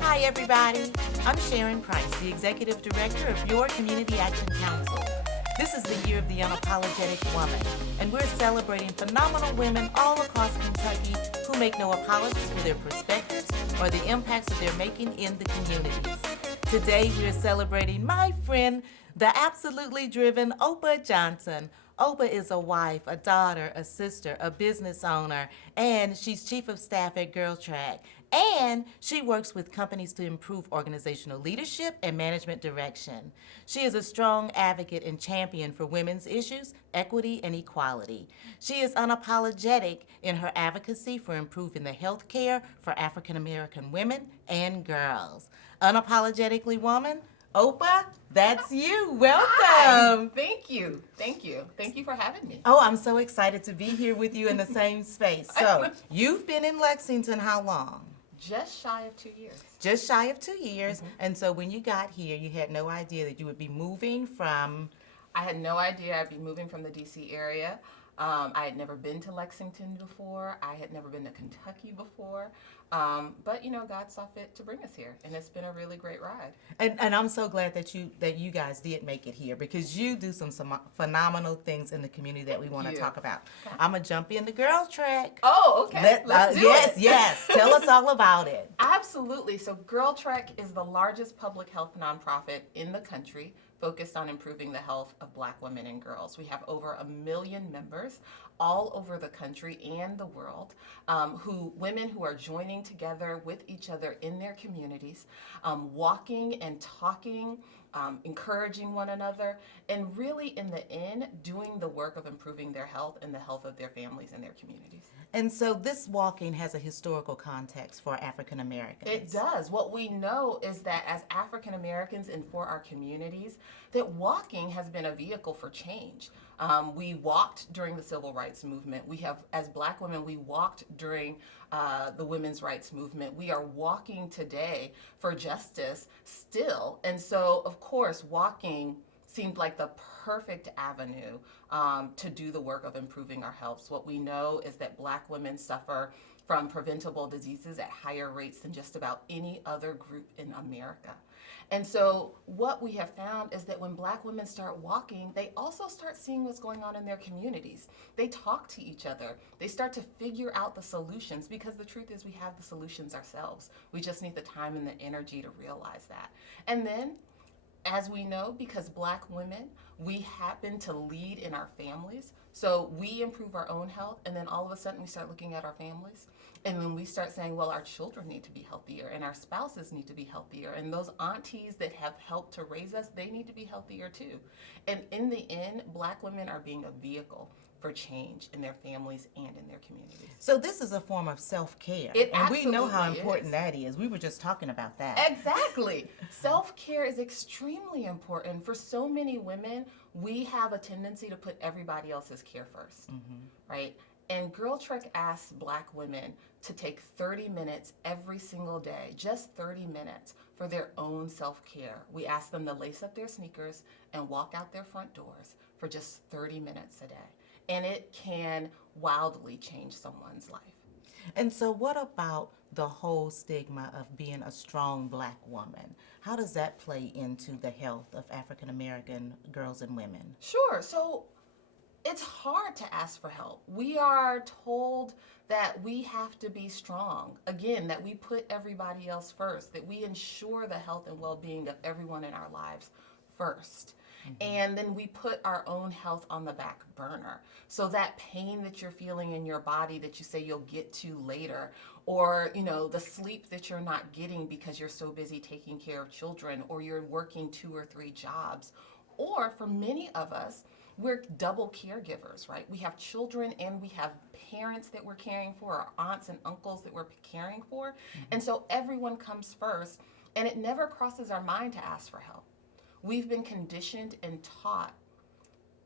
Hi, everybody. I'm Sharon Price, the Executive Director of your Community Action Council. This is the year of the Unapologetic Woman, and we're celebrating phenomenal women all across Kentucky who make no apologies for their perspectives or the impacts that they're making in the communities. Today, we're celebrating my friend, the absolutely driven Opa Johnson. Opa is a wife, a daughter, a sister, a business owner, and she's chief of staff at Girl Track. And she works with companies to improve organizational leadership and management direction. She is a strong advocate and champion for women's issues, equity, and equality. She is unapologetic in her advocacy for improving the health care for African American women and girls. Unapologetically Woman, Opa, that's you. Welcome. Hi. Thank you. Thank you. Thank you for having me. Oh, I'm so excited to be here with you in the same space. So, you've been in Lexington how long? Just shy of 2 years. Just shy of 2 years. And so when you got here, you had no idea that you would be moving from... I had no idea I'd be moving from the DC area. I had never been to Lexington before. I had never been to Kentucky before. But you know, God saw fit to bring us here, and it's been a really great ride. And I'm so glad that you guys did make it here, because you do some phenomenal things in the community that we want to talk about. Okay. I'm going to jump in the Girl Track. Oh, okay. Let's do it. Yes. Tell us all about it. Absolutely. So Girl Track is the largest public health nonprofit in the country focused on improving the health of Black women and girls. We have over 1 million members all over the country and the world, women who are joining together with each other in their communities, walking and talking, encouraging one another, and really in the end, doing the work of improving their health and the health of their families and their communities. And so this walking has a historical context for African Americans. It does. What we know is that as African Americans and for our communities, that walking has been a vehicle for change. We walked during the Civil Rights Movement. We have, as Black women, we walked during the Women's Rights Movement. We are walking today for justice still. And so, of course, walking seemed like the perfect avenue to do the work of improving our health. So what we know is that Black women suffer from preventable diseases at higher rates than just about any other group in America. And so what we have found is that when Black women start walking, they also start seeing what's going on in their communities. They talk to each other. They start to figure out the solutions, because the truth is we have the solutions ourselves. We just need the time and the energy to realize that. And then, as we know, because Black women, we happen to lead in our families. So we improve our own health, and then all of a sudden we start looking at our families. And then we start saying, well, our children need to be healthier, and our spouses need to be healthier, and those aunties that have helped to raise us, they need to be healthier too. And in the end, Black women are being a vehicle for change in their families and in their communities. So this is a form of self-care. And we know how important that is. We were just talking about that. Exactly. Self-care is extremely important. For so many women, we have a tendency to put everybody else's care first, right? And Girl Trek asks Black women to take 30 minutes every single day, just 30 minutes, for their own self-care. We ask them to lace up their sneakers and walk out their front doors for just 30 minutes a day. And it can wildly change someone's life. And so what about the whole stigma of being a strong Black woman? How does that play into the health of African American girls and women? Sure. So it's hard to ask for help. We are told that we have to be strong. Again, that we put everybody else first, that we ensure the health and well-being of everyone in our lives first. And then we put our own health on the back burner. So that pain that you're feeling in your body that you say you'll get to later, or the sleep that you're not getting because you're so busy taking care of children, or you're working 2 or 3 jobs, or for many of us, we're double caregivers, right? We have children and we have parents that we're caring for, our aunts and uncles that we're caring for. And so everyone comes first, and it never crosses our mind to ask for help. We've been conditioned and taught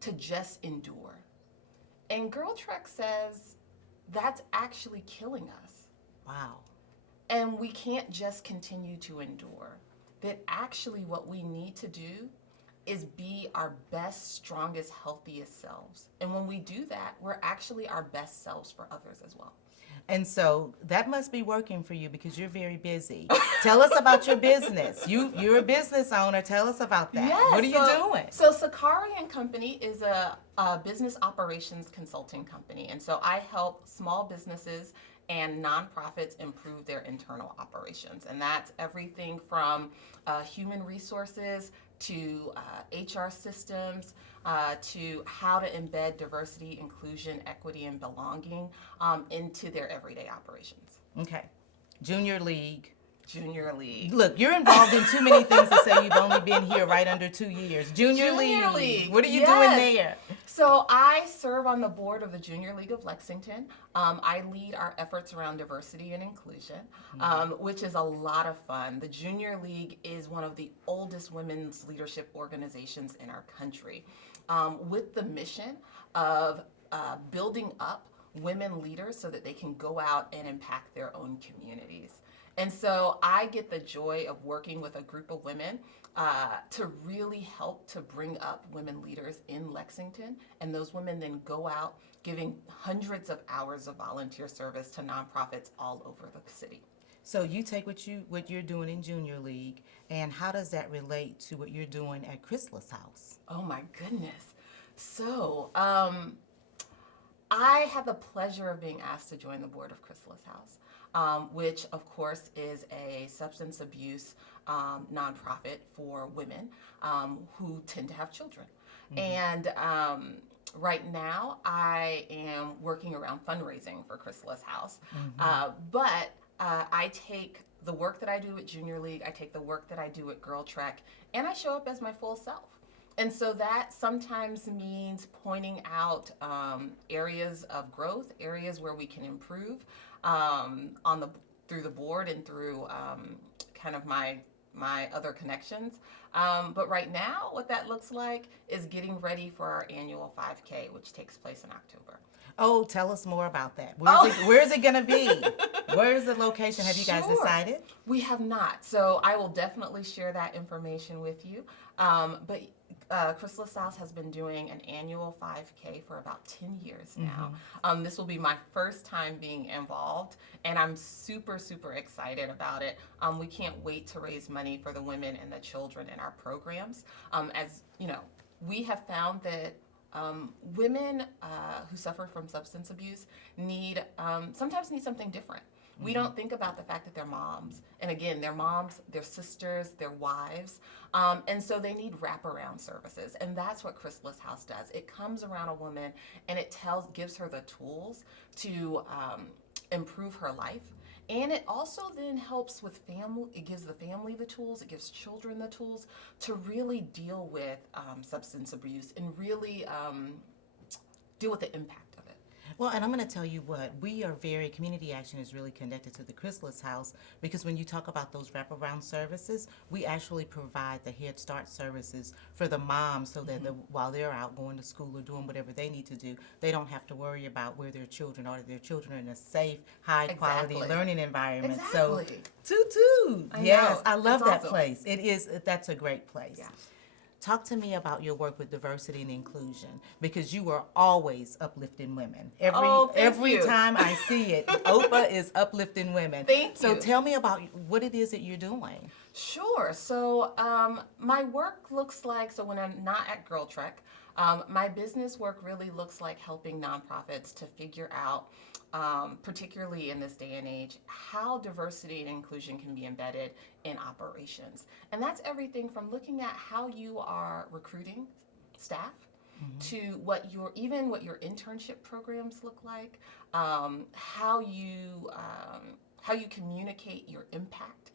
to just endure. And Girl Trek says that's actually killing us. Wow. And we can't just continue to endure. That actually what we need to do is be our best, strongest, healthiest selves. And when we do that, we're actually our best selves for others as well. And so that must be working for you because you're very busy. Tell us about your business. You're a business owner. Tell us about that. Yes, What are you doing? So Sakari and Company is a business operations consulting company. And so I help small businesses and nonprofits improve their internal operations. And that's everything from human resources to HR systems, to how to embed diversity, inclusion, equity, and belonging into their everyday operations. Okay. Junior League. Junior League. Look, you're involved in too many things to say you've only been here right under 2 years. Junior League. What are you doing there? So I serve on the board of the Junior League of Lexington. I lead our efforts around diversity and inclusion, which is a lot of fun. The Junior League is one of the oldest women's leadership organizations in our country, with the mission of building up women leaders so that they can go out and impact their own communities. And so I get the joy of working with a group of women to really help to bring up women leaders in Lexington. And those women then go out giving hundreds of hours of volunteer service to nonprofits all over the city. So you take what you're doing in Junior League, and how does that relate to what you're doing at Chrysalis House? Oh my goodness. So I had the pleasure of being asked to join the board of Chrysalis House. Which of course is a substance abuse nonprofit for women who tend to have children. And right now I am working around fundraising for Chrysalis House. But I take the work that I do at Junior League, I take the work that I do at Girl Trek, and I show up as my full self. And so that sometimes means pointing out areas of growth, areas where we can improve through the board and through kind of my other connections. But right now, what that looks like is getting ready for our annual 5K, which takes place in October. Oh, tell us more about that. Where's it going to be? Where is the location? Have you guys decided? We have not. So I will definitely share that information with you. But Chrysalis House has been doing an annual 5K for about 10 years now. This will be my first time being involved, and I'm super, super excited about it. We can't wait to raise money for the women and the children in our programs. As you know, we have found that women who suffer from substance abuse sometimes need something different. We don't think about the fact that they're moms. And again, they're moms, they're sisters, they're wives. And so they need wraparound services. And that's what Chrysalis House does. It comes around a woman and it gives her the tools to improve her life. And it also then helps with family. It gives the family the tools, it gives children the tools to really deal with substance abuse and really deal with the impact of it. Well, and I'm going to tell you what, community action is really connected to the Chrysalis House, because when you talk about those wraparound services, we actually provide the Head Start services for the moms so that while they're out going to school or doing whatever they need to do, they don't have to worry about where their children are. Their children are in a safe, high-quality learning environment. Exactly. So, toot. Yes, I love that awesome. place. That's a great place. Yeah. Talk to me about your work with diversity and inclusion, because you are always uplifting women. Every time I see it, Opa is uplifting women. Thank you. So tell me about what it is that you're doing. Sure. So my work looks like, so when I'm not at Girl Trek, my business work really looks like helping nonprofits to figure out, particularly in this day and age, how diversity and inclusion can be embedded in operations. And that's everything from looking at how you are recruiting staff to what your internship programs look like, how you communicate your impact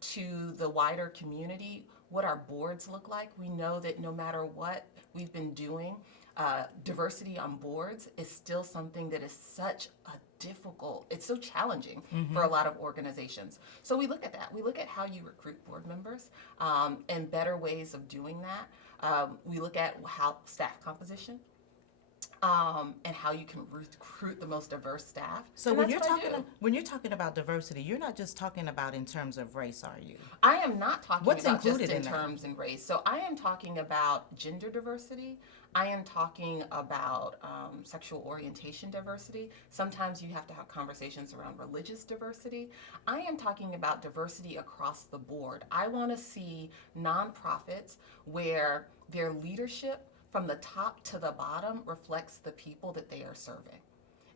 to the wider community, what our boards look like. We know that no matter what we've been doing, diversity on boards is still something that is such a it's so challenging for a lot of organizations. So we look at that. We look at how you recruit board members and better ways of doing that. We look at how staff composition and how you can recruit the most diverse staff. So when you're talking about diversity, you're not just talking about in terms of race, are you? I am not talking What's about just included in in terms of race. So I am talking about gender diversity. I am talking about sexual orientation diversity. Sometimes you have to have conversations around religious diversity. I am talking about diversity across the board. I want to see nonprofits where their leadership from the top to the bottom reflects the people that they are serving.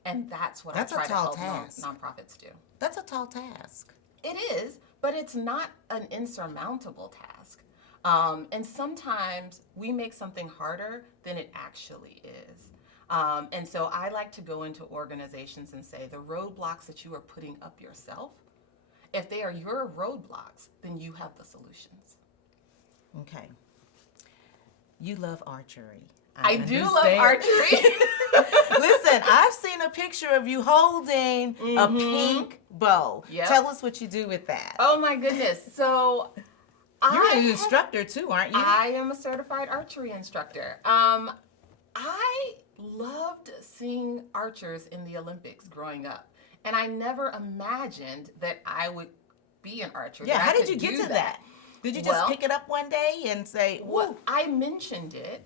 And that's what I try to help nonprofits do. That's a tall task. It is, but it's not an insurmountable task. And sometimes we make something harder than it actually is. And so I like to go into organizations and say, the roadblocks that you are putting up yourself, if they are your roadblocks, then you have the solutions. Okay. You love archery. I do love archery. Listen, I've seen a picture of you holding a pink bow. Yep. Tell us what you do with that. Oh my goodness. So you're an instructor too, aren't you? I am a certified archery instructor. I loved seeing archers in the Olympics growing up. And I never imagined that I would be an archer. Yeah, how did you get to that? Did you just pick it up one day and say, "Woo"? Well, I mentioned it.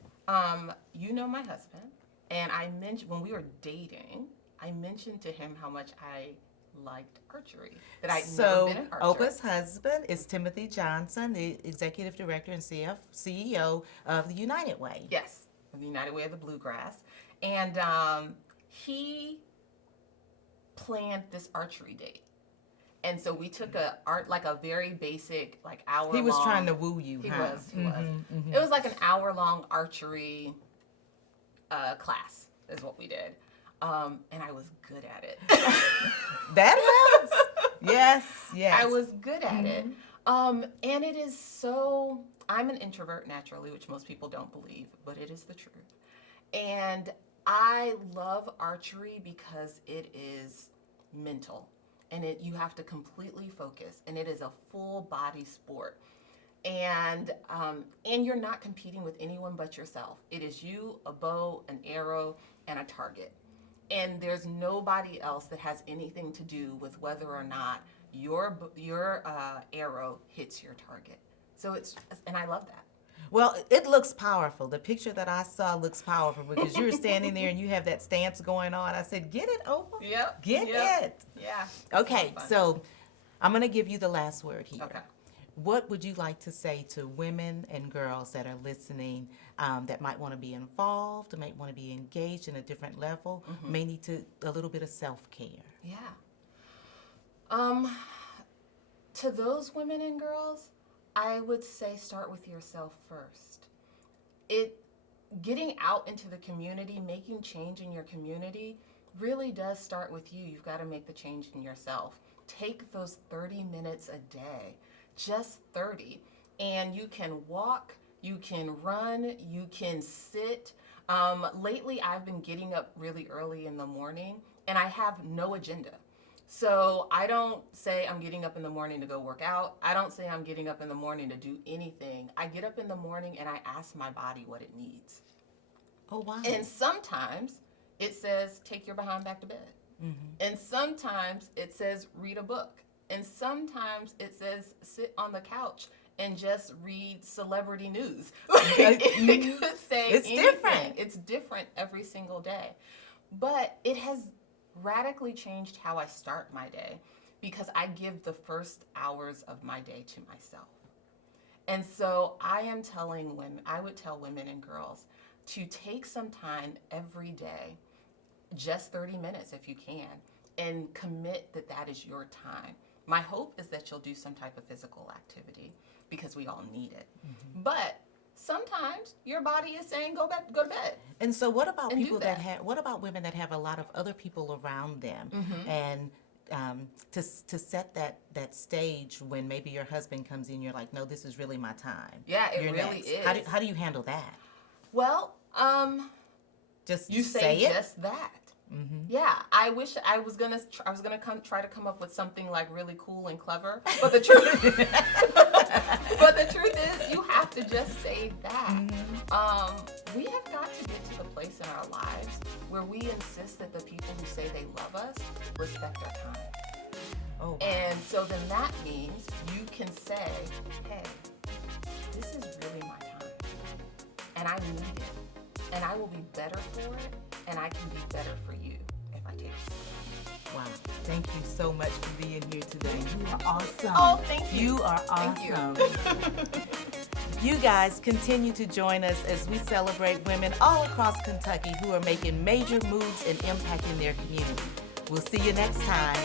You know my husband. And I mentioned, when we were dating, I mentioned to him how much I liked archery, that I'd never been an archer. Opa's husband is Timothy Johnson, the Executive Director and CEO of the United Way. Yes, of the United Way of the Bluegrass. And he planned this archery date. And so we took a very basic, hour-long. He was trying to woo you, He huh? was. Mm-hmm. It was like an hour-long archery class is what we did. And I was good at it. That helps. Yes. I was good at it. And it is so, I'm an introvert naturally, which most people don't believe, but it is the truth. And I love archery because it is mental. And you have to completely focus, and it is a full body sport. And you're not competing with anyone but yourself. It is you, a bow, an arrow, and a target. And there's nobody else that has anything to do with whether or not your arrow hits your target. And I love that. Well, it looks powerful. The picture that I saw looks powerful because you're standing there and you have that stance going on. I said, get it, Opa. Yep. Get it. Yeah. Okay, so I'm going to give you the last word here. Okay. What would you like to say to women and girls that are listening that might want to be involved, might want to be engaged in a different level, may need a little bit of self-care? Yeah. To those women and girls, I would say start with yourself first. Getting out into the community, making change in your community really does start with you. You've got to make the change in yourself. Take those 30 minutes a day, just 30. And you can walk, you can run, you can sit. Lately, I've been getting up really early in the morning, and I have no agenda. So I don't say I'm getting up in the morning to go work out. I don't say I'm getting up in the morning to do anything. I get up in the morning and I ask my body what it needs. Oh, wow. And sometimes it says, take your behind back to bed. And sometimes it says, read a book. And sometimes it says, sit on the couch and just read celebrity news. It could say it's anything. Different. It's different every single day. But it has radically changed how I start my day because I give the first hours of my day to myself. And so I would tell women and girls to take some time every day, just 30 minutes if you can, and commit that is your time. My hope is that you'll do some type of physical activity because we all need it. But sometimes your body is saying go to bed. And so what about women that have a lot of other people around them and to set that stage when maybe your husband comes in, you're like, no, this is really my time. Yeah, it You're really next. is. How do you handle that? Well, Just you say it? just that. Yeah, I wish I was gonna try to come up with something like really cool and clever, but the truth is you have to just say that. We have got to get to the place in our lives where we insist that the people who say they love us respect our time. Oh, wow. And so then that means you can say, hey, this is really my time, and I need it, and I will be better for it, and I can be better for you if I take it. Wow. Thank you so much for being here today. You are awesome. Oh, thank you. You are awesome. Thank you. You guys continue to join us as we celebrate women all across Kentucky who are making major moves and impacting their community. We'll see you next time.